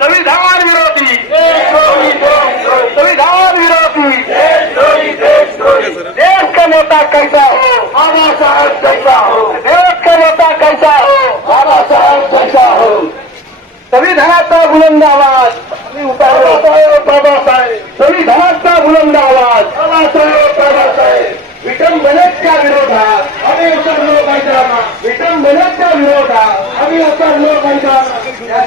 संविधान विरोधी, संविधान विरोधी, देश का नेता कैसा हो, बाबा साहब कैसा हो, देश का नेता कैसा हो, बाबा साहब कैसा हो. संविधानाचा बुलंद आवाज बाबासाहेब, संविधानाचा बुलंद आवाज बाबासाहेब. विटंबनेच्या विरोधात आम्ही उतरलो मैदानात, विटंबनेच्या विरोधात आम्ही उतरलो मैदानात. या